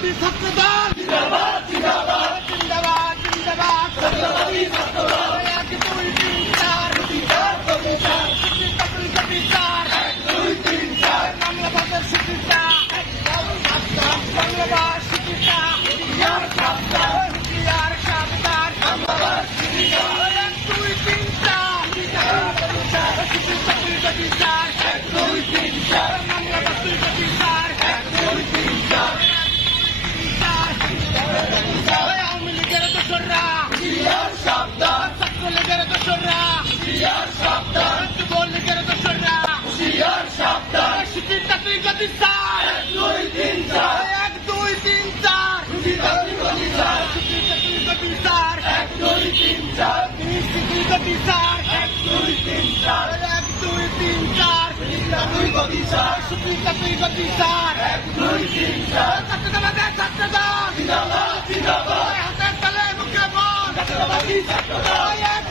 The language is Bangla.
ছাত্রবাদী ছাত্রদল জিন্দাবাদ জিন্দাবাদ জিন্দাবাদ জিন্দাবাদ ছাত্রবাদী ছাত্রদল 1 2 3 4 বিচার বিচার বিচার বিচার 1 2 3 4 বাংলাদেশের শিক্ষিতা বাংলাদেশ শিক্ষিতা ইয়ার সাবধান ইয়ার সাবধান বাংলাদেশ শিক্ষিতা 1 2 3 4 বিচার বিচার বিচার 1 2 3 4 বাংলাদেশ বিচার 1 2 3 4 আওয়ামী লীগের দোসররা ইয়ার সাবধান ছাত্রলীগের দোসররা ইয়ার সাবধান যুবলীগের দোসররা ইয়ার সাবধান শিক্ষিতা তুই গতি চার 1 2 3 4 1 2 3 4 শিক্ষিতা তুই গতি চার শিক্ষিতা তুই গতি চার 1 2 3 4 শিক্ষিতা তুই গতি চার 1 2 3 4 1 2 3 4 শিক্ষিতা তুই গতি চার শিক্ষিতা তুই গতি চার 1 2 3 4 ছাত্রদল জিন্দাবাদ জিন্দাবাদ হাতের তালে মুখে বল ছাত্রবাদী ছাত্রদল